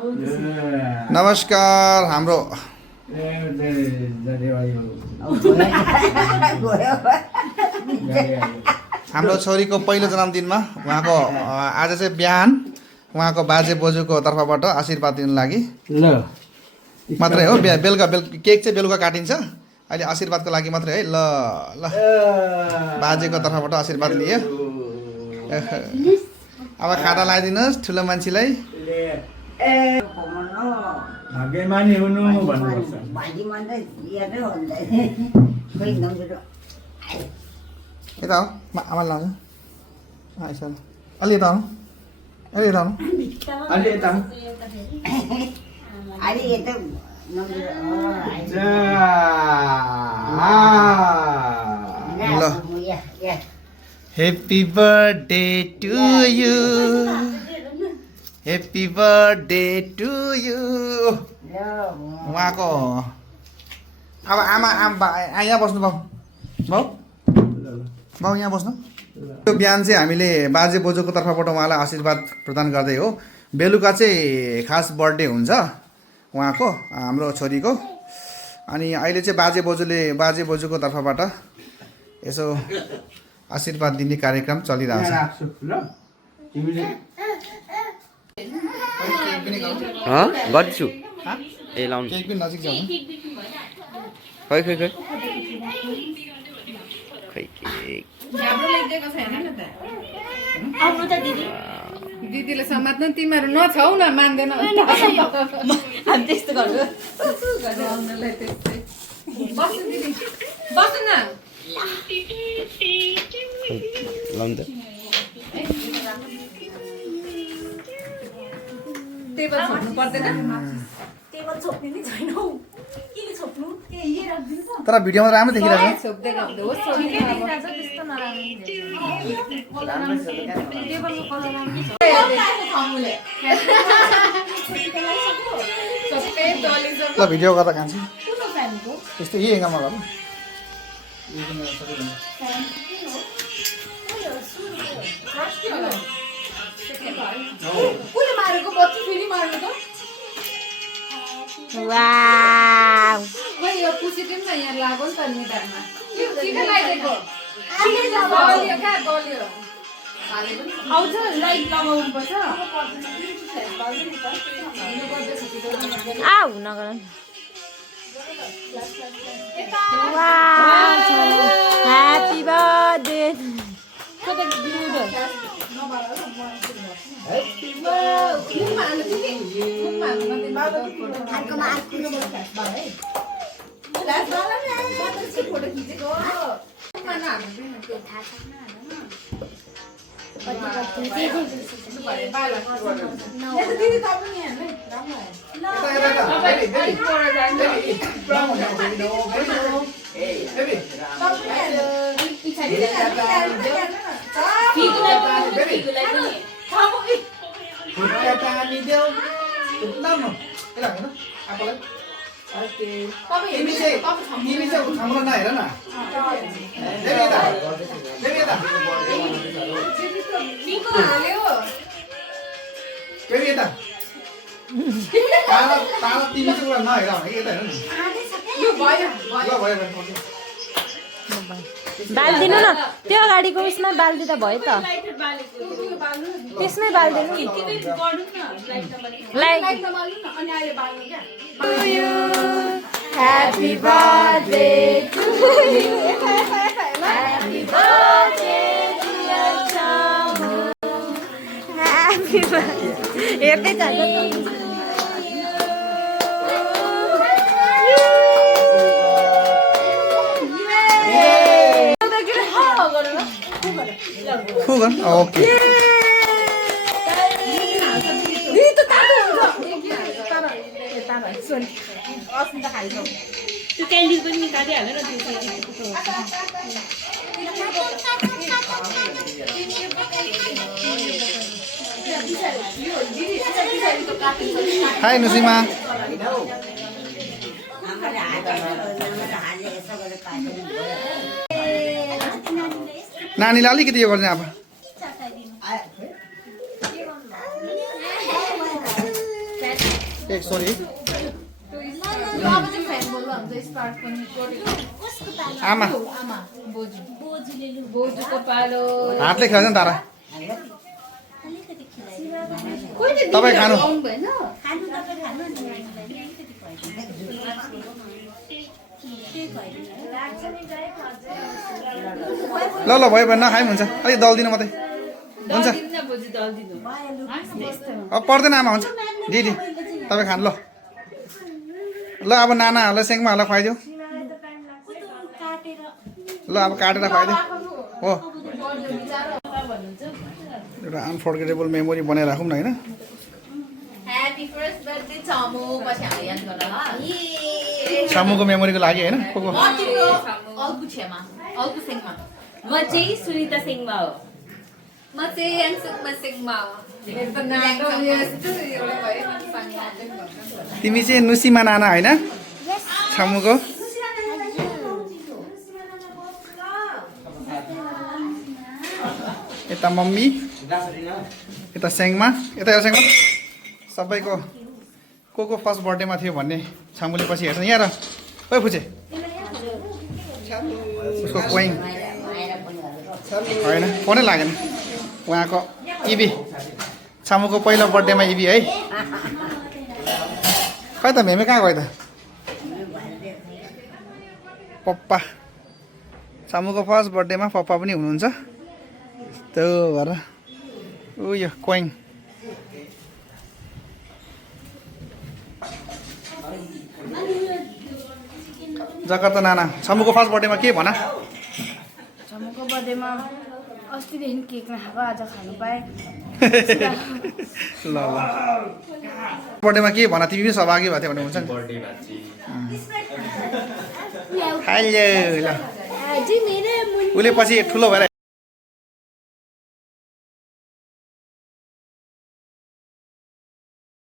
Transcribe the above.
नमस्कार हाम्रो हाम्रो छोरीको पहिलो जन्मदिनमा उहाँको आज चाहिँ बिहान उहाँको बाजे बोजूको तर्फबाट आशीर्वाद दिनको लागि मात्रै हो। बेलुका केक चाहिँ बेलुका काटिन्छ, अहिले आशीर्वादको लागि मात्रै है। ल ल बाजेको तर्फबाट आशीर्वाद लिए। अब खाना लगाइदिनुहोस् ठुलो मान्छेलाई। भाग्यमानी हुनु भन्नुपर्छ। यता हो आमा लानु यसो अलि यता आउनु, अलि यता आउनु, अलि यता ल happy birthday to you, happy birthday to you. उहाँको अब आमा यहाँ बस्नु बाउ, बाउ बाउ यहाँ बस्नु। त्यो बिहान चाहिँ हामीले बाजे बोजूको तर्फबाट उहाँलाई आशीर्वाद प्रदान गर्दै हो। बेलुका चाहिँ खास बर्थडे हुन्छ उहाँको, हाम्रो छोरीको। अनि अहिले चाहिँ बाजे बोजूको तर्फबाट यसो आशीर्वाद दिने कार्यक्रम चलिरहेको छ। गर्छु ए लाउनु केक पनि नजिक जाउँ। खै खै खै खै केक दिदीले समात्नु, तिमीहरू नछौ न, मान्दैन हामी त्यस्तो गर्नु। बस्नु दिदी, बस्नु न। लाउनु त टेबल छोड्नु पर्दैन। तर भिडियोमा राम्रो देखिरहेको छ। छोप्दै गर्दै होस्, ल भिडियो गर्दा खान्छु त्यस्तो यही एङ्गलमा गर्नु। कसले मारेको बच्ची फेरि मार्नु त? यो पुसी पनि त यहाँ लाग्यो नि त निधारमा। किन लगाइदिएको? गल्यो कहाँ गल्यो? आउँछ लाइट लगाउनु पर्छ। आउ नगर ह्यापी बर्थडे बालिदिनु न, त्यो अगाडिको उसमै बालिदिँदा भयो त, त्यसमै बालिदिनु। Happy birthday to you, happy birthday dear Chamu, happy birthday. हेर्दै जान्छ ओके त्यो क्यान्डिल पनि निकालिहाल्यो न हाई नुसिमा। नानीलाई अलिकति यो गर्ने अब ए सरी अब चाहिँ फ्यान बोल्दा हुन्छ स्पार्क पनि आमा आमा बोजू बोजूको पालो हातले खेल्छ नि तारा कहिले तपाईँ खानु आउनु भएन ल ल भयो भने नखाए पनि हुन्छ अलिक दल दिनु मात्रै हुन्छ अब पर्दैन आमा हुन्छ दिदी तपाईँ खानु ल अब नानाहरूलाई सेङमाहरूलाई खुवाइदियो ल अब काटेर खुवाइदियो हो एउटा अनफर्गेटेबल मेमोरी बनाइराखौँ न होइन ह्यापी फर्स्ट बर्थडे चमु पछि हामी याद गर्न ल सामुको मेमोरीको लागि होइन को को अल्पु छेमा अल्पु सिंहमा म चाहिँ सुनिता सिंहमा हो म चाहिँ याङसुकमा सिंहमा हो एकदम नाम यस्तो एउटा भयो तिमी चाहिँ नुसीमा नाना होइन सामुको यता मम्मी यता सेङमा यता सेङमा सबैको को फर्स्ट बर्थडेमा थियो भन्ने छामुले पछि हेर्छ यहाँ र ओइ फुचे उसको क्वाइङ होइन फोनै लागेन उहाँको इबी छामुको पहिलो बर्थडेमा इबी है खै त मेमे कहाँ गयो त पप्पा छामुको फर्स्ट बर्थडेमा पप्पा पनि हुनुहुन्छ त्यो भएर उयो क्वाइङ जगत नाना छमुको फर्स्ट बर्थडेमा के भन छमुको बर्थडेमा अस्तिदेखि केक नखाएको आज खानु पाएँ ल ल बर्थडेमा के भन तिमी पनि सहभागी भएको थियो भने हुन्छ नि हेलो ल उसले पछि ठुलो भएर